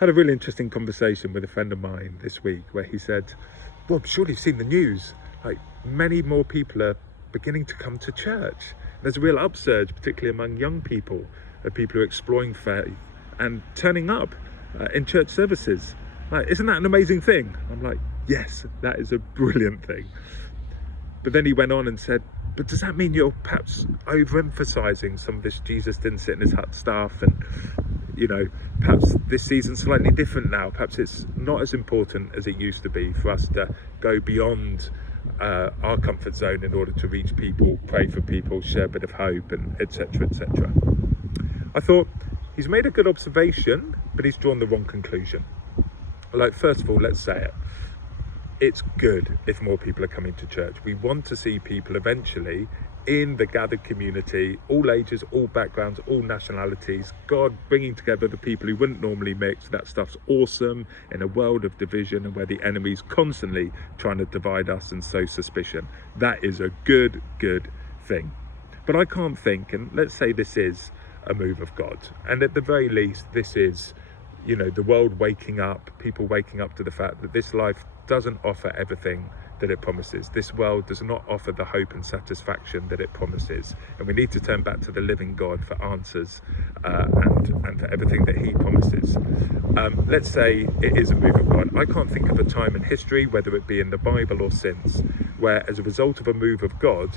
Had a really interesting conversation with a friend of mine this week where he said, Rob, surely you've seen the news. Like, many more people are beginning to come to church. There's a real upsurge, particularly among young people, of people who are exploring faith and turning up in church services. Like, isn't that an amazing thing? I'm like, yes, that is a brilliant thing. But then he went on and said, but does that mean you're perhaps overemphasizing some of this Jesus didn't sit in his hut stuff, and perhaps this season's slightly different now. Perhaps it's not as important as it used to be for us to go beyond our comfort zone in order to reach people, pray for people, share a bit of hope, and etc, etc. I thought he's made a good observation, but he's drawn the wrong conclusion. Like, first of all, let's say it. It's good if more people are coming to church. We want to see people eventually in the gathered community, all ages, all backgrounds, all nationalities, God bringing together the people who wouldn't normally mix. That stuff's awesome in a world of division and where the enemy's constantly trying to divide us and sow suspicion. That is a good thing. But I can't think, and let's say this is a move of God, and at the very least this is, the world waking up, people waking up to the fact that this life doesn't offer everything that it promises. This world does not offer the hope and satisfaction that it promises, and we need to turn back to the living God for answers and for everything that he promises. Let's say it is a move of God. I can't think of a time in history, whether it be in the Bible or since, where as a result of a move of God,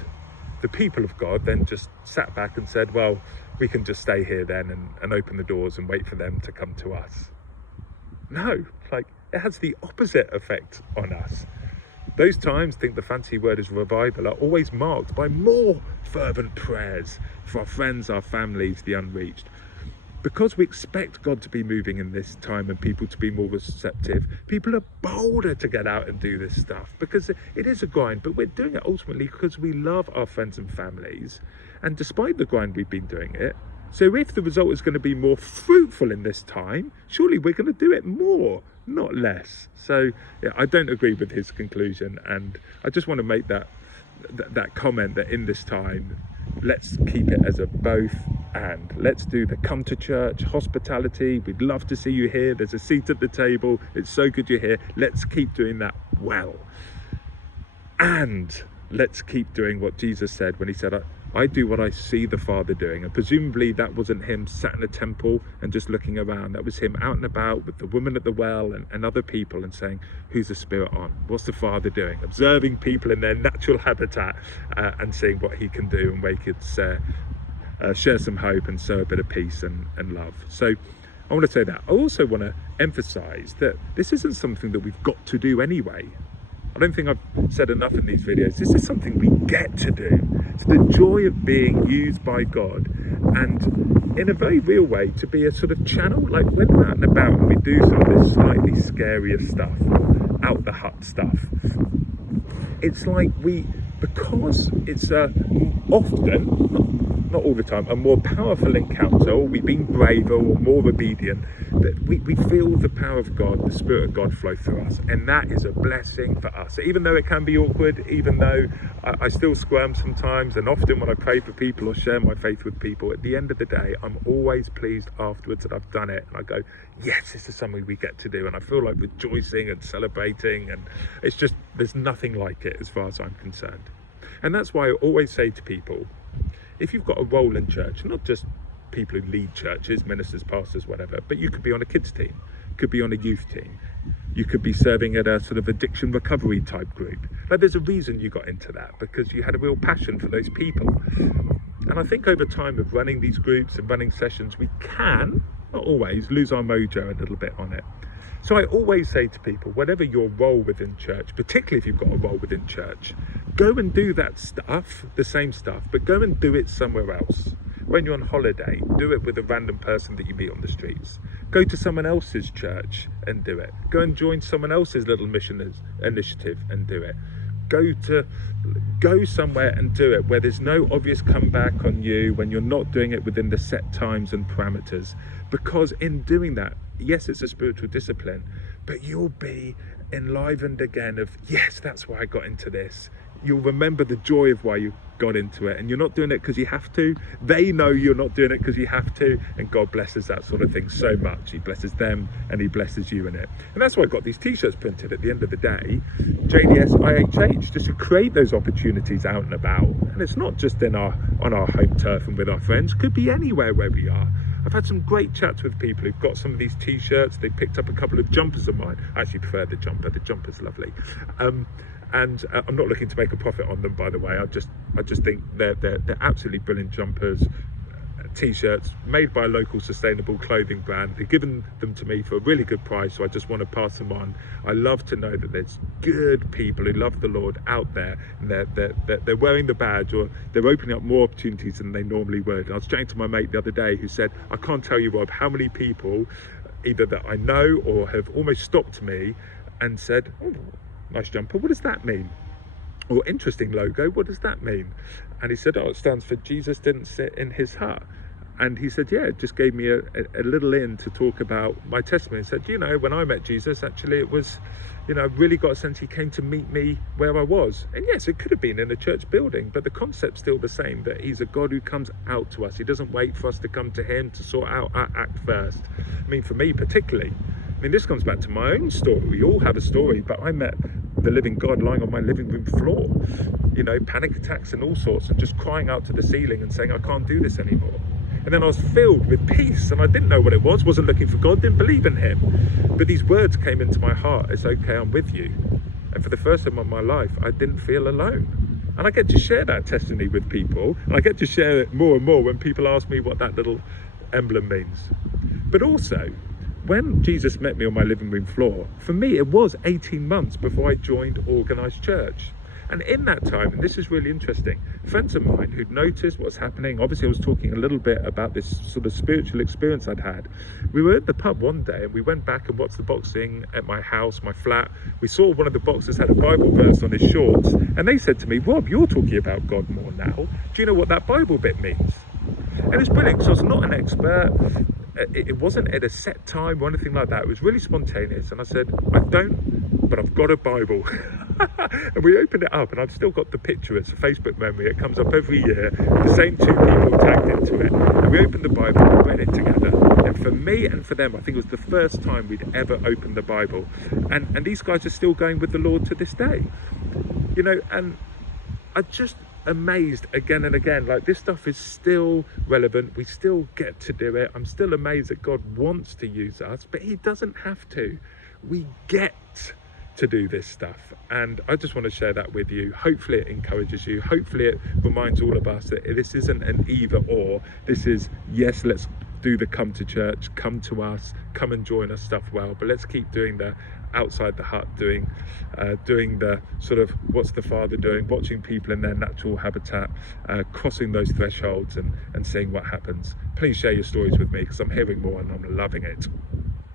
the people of God then just sat back and said, well, we can just stay here then and open the doors and wait for them to come to us. No, it has the opposite effect on us. Those times, I think the fancy word is revival, are always marked by more fervent prayers for our friends, our families, the unreached. Because we expect God to be moving in this time and people to be more receptive, people are bolder to get out and do this stuff, because it is a grind, but we're doing it ultimately because we love our friends and families. And despite the grind, we've been doing it. So if the result is going to be more fruitful in this time, surely we're going to do it more, not less. So yeah, I don't agree with his conclusion, and I just want to make that comment that in this time, let's keep it as a both and. Let's do the come to church hospitality. We'd love to see you here. There's a seat at the table. It's so good you're here. Let's keep doing that well. And let's keep doing what Jesus said when he said, I do what I see the Father doing. And presumably that wasn't him sat in a temple and just looking around. That was him out and about with the woman at the well and other people and saying, who's the Spirit on? What's the Father doing? Observing people in their natural habitat and seeing what he can do and where he could share some hope and sow a bit of peace and love. So I want to say that. I also want to emphasize that this isn't something that we've got to do anyway. I don't think I've said enough in these videos. This is something we get to do. It's the joy of being used by God, and in a very real way to be a sort of channel. Like when we're out and about and we do some of this slightly scarier stuff, out the hut stuff, it's like because it's often, not all the time, a more powerful encounter, or we've been braver or more obedient, that we feel the power of God, the Spirit of God flow through us, and that is a blessing for us. Even though it can be awkward, even though I still squirm sometimes, and often when I pray for people or share my faith with people, at the end of the day, I'm always pleased afterwards that I've done it, and I go, yes, this is something we get to do, and I feel like rejoicing and celebrating, and it's just, there's nothing like it as far as I'm concerned. And that's why I always say to people, if you've got a role in church, not just people who lead churches, ministers, pastors, whatever, but you could be on a kids team, could be on a youth team, you could be serving at a sort of addiction recovery type group. Like, there's a reason you got into that, because you had a real passion for those people. And I think over time of running these groups and running sessions, we can, not always, lose our mojo a little bit on it. So I always say to people, whatever your role within church, particularly if you've got a role within church, go and do that stuff, the same stuff, but go and do it somewhere else. When you're on holiday, do it with a random person that you meet on the streets. Go to someone else's church and do it. Go and join someone else's little mission initiative and do it. Go somewhere and do it where there's no obvious comeback on you, when you're not doing it within the set times and parameters. Because in doing that, yes, it's a spiritual discipline, but you'll be enlivened again of, yes, that's why I got into this. you'll remember the joy of why you got into it, and you're not doing it because you have to. They know you're not doing it because you have to, and God blesses that sort of thing so much. He blesses them and he blesses you in it. And that's why I got these t-shirts printed. At the end of the day, JDS IHH, just to create those opportunities out and about. And it's not just on our home turf and with our friends, could be anywhere where we are. I've had some great chats with people who've got some of these t-shirts. They picked up a couple of jumpers of mine. I actually prefer the jumper's lovely. And I'm not looking to make a profit on them, by the way. I just think they're absolutely brilliant jumpers, t-shirts made by a local sustainable clothing brand. They've given them to me for a really good price, so I just want to pass them on. I love to know that there's good people who love the Lord out there, and they're wearing the badge, or they're opening up more opportunities than they normally would. I was chatting to my mate the other day who said, I can't tell you, Rob, how many people either that I know or have almost stopped me and said, oh, nice jumper, what does that mean? Or interesting logo, what does that mean? And he said, oh, it stands for Jesus didn't sit in his hut. And he said, yeah, it just gave me a little in to talk about my testimony. He said, you know, when I met Jesus, actually it was, you know, I really got a sense he came to meet me where I was. And yes, it could have been in a church building, but the concept's still the same, that he's a God who comes out to us. He doesn't wait for us to come to him to sort out our act first. I mean, for me particularly, I mean, this comes back to my own story. We all have a story, but I met the living God lying on my living room floor, you know, panic attacks and all sorts, and just crying out to the ceiling and saying, I can't do this anymore. And then I was filled with peace, and I didn't know what it was, wasn't looking for God, didn't believe in him. But these words came into my heart, it's okay, I'm with you. And for the first time in my life, I didn't feel alone. And I get to share that testimony with people, and I get to share it more and more when people ask me what that little emblem means. But also, when Jesus met me on my living room floor, for me it was 18 months before I joined organised church. And in that time, and this is really interesting, friends of mine who'd noticed what's happening, obviously I was talking a little bit about this sort of spiritual experience I'd had. We were at the pub one day and we went back and watched the boxing at my house, my flat. We saw one of the boxers had a Bible verse on his shorts, and they said to me, Rob, you're talking about God more now. Do you know what that Bible bit means? And it's brilliant, because I was not an expert. It wasn't at a set time or anything like that. It was really spontaneous. And I said, I don't, but I've got a Bible. And we opened it up, and I've still got the picture. It's a Facebook memory. It comes up every year. The same two people tagged into it. And we opened the Bible and read it together. And for me and for them, I think it was the first time we'd ever opened the Bible. And these guys are still going with the Lord to this day. You know, and I just amazed again and again, like this stuff is still relevant, we still get to do it. I'm still amazed that God wants to use us, but he doesn't have to. We get to do this stuff, and I just want to share that with you. Hopefully it encourages you, hopefully it reminds all of us that this isn't an either or. This is, yes, let's do the come to church, come to us, come and join us stuff well, but let's keep doing the outside the hut, doing the sort of what's the Father doing, watching people in their natural habitat, crossing those thresholds and seeing what happens. Please share your stories with me, because I'm hearing more and I'm loving it.